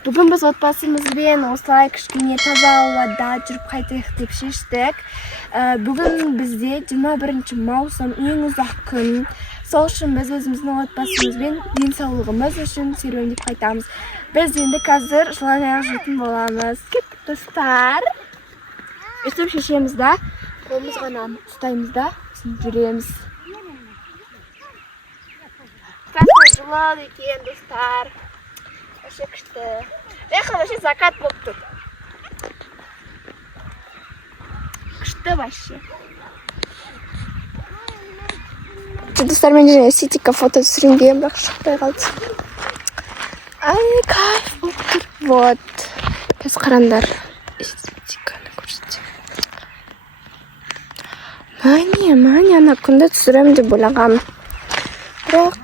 Бүгін біз отбасымызбен осылай кішкене таза ауада жүріп қайтайық деп шештік. Бүгін бізде 21 маусым ең ұзақ күн. Сол үшін біз өзіміздің отбасымызбен денсаулығымыз үшін серуендеп қайтамыз. Біз енді қазір жылан аяқ жейтін боламыз. Кеттік достар. Өстіп шешеміз да, қолымыз ғана ұстаймыз да, жүреміз. Красный жылан екен достар. Вообще күшті. Вообще закат болып тұр. Күшті вообще. Достар, мен және эстетика фото түсіргенде бірақ шықпай қалды. Ай, кайф болып тұр. Вот. Біз қарандар. Эстетиканы көрсетсем. Мане, ана күнді түсірем деп ойлағам. Бірақ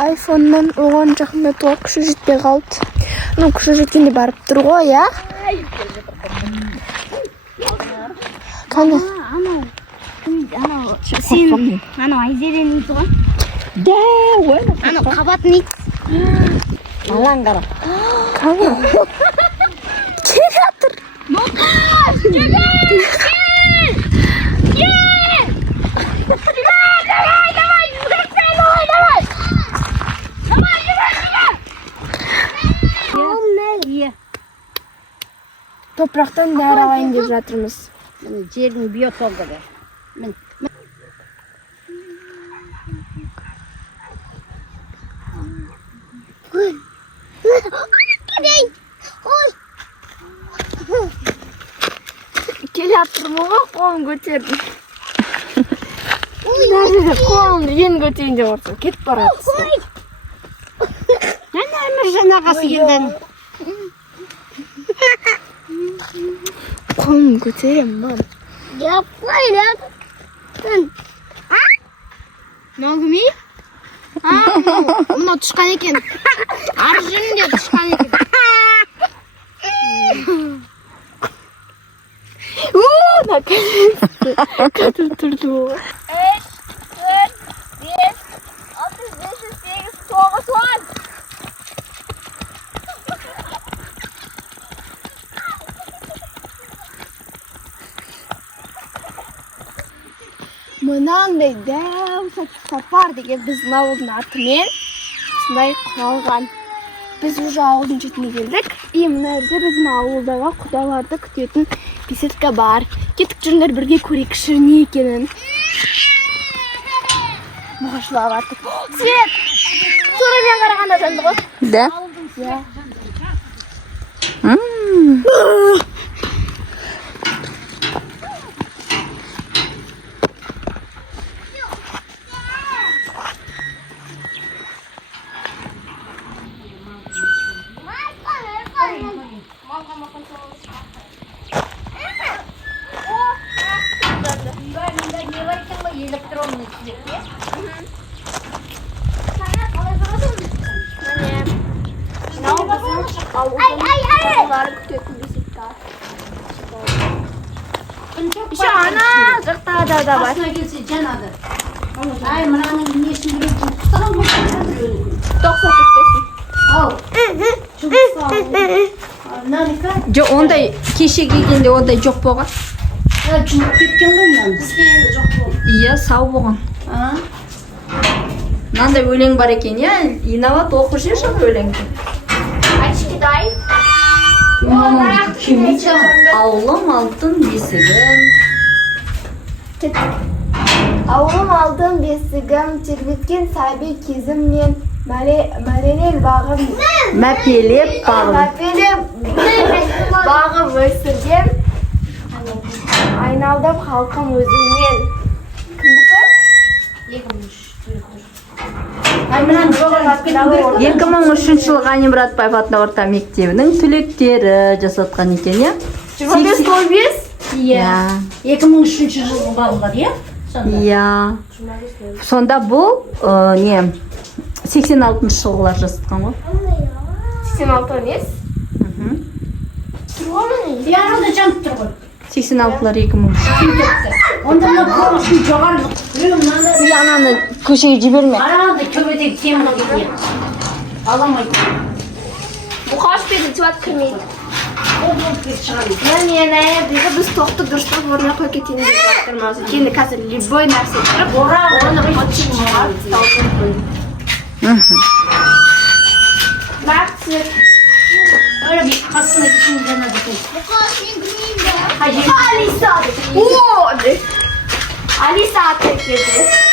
айфоннан оған жақындатуға күші жетпей қалды. Ну, күші жеткенде барып тұр ғой, я? Қане? Сен, айзерен ит ғой? Да, ой. Қабатын ит. Алаң қара. Қане? Кел жатыр. Мұқаш, кел! Топырақтан дәрі алайын деп жатырмыз. Жердің биотогы бар. Кел жатырмын ғой, қолын көтердім. Дәрі қолын ен көтерейін деп отырсың. Кетіп барады. Жаңағасы келден. Қолын көтерем, мам. Yapmayın ya. Ne oldu mi? Mına tuşkan eken. Arjın diye tuşkan eken. Наконец-то. Kadın durdu. 3, 4, 5, 6, 5, 8, 9, 10. Мынандай дәу сапар деген біздің ауылдың атымен осындай құралған. Біз уже ауылдың шетіне келдік. И мына жерде біздің ауылдағы құдаларды күтетін беседка бар. Кетіп жүріңдер бірге көрейікші не екенін. Мұғашылап артық. Свет! Турамен қарағанда жанды ғой. Да? Ja. Электронный цвет. Еще ана жақта да бар. Басына келсе жанады. Ай, мынаның несін білетін тұтаған ғой. Тоқса кетпесін. Ау. Налика. Жоқ, ондай кеше келгенде ондай жоқ болған. Жұмып кеткен ғой мынаны. Бізге енді жоқ болды. Иә, сау болған. Мынандай өлең бар екен, иә? Инабат оқып жүрші өлеңді. Очки дай. Ауылым алтын бесігім. Ауылым алтын бесігім, тербеткен сәби кезім мен мәленел бағым. Мәпелеп бағым. Мәпелеп бағым өсірген. Айналдым халқым өзіңнен. Кімдікі? 2003 жылы Ғани Мұратбаев атындағы орта мектебінің түлектері жасатқан екен, иә? 25-15? Иә. 2003 жылғы балалар, иә? Иә. Сонда бұл, 86 жылғылар жасатқан ғой. 86 емес? Яғында жанып тұр ғой. 86-лар 2003. Онда бұл жоғарылық. Ананы көшеге жіберме. Қарағанда көбедегі темір кеткен. Аламайды. Geçivat kıymet. O болып шығады. Yani biz toxtu duruştuk oraya koy keteyim diye baktırmaz. Kendi kasır любой нәрсе kırıp onu koyup Öyle bir kasına gittiğinde ne diyecek? Bu kadar Hayır. Ali Saat. Oo! Ali Saat dedi.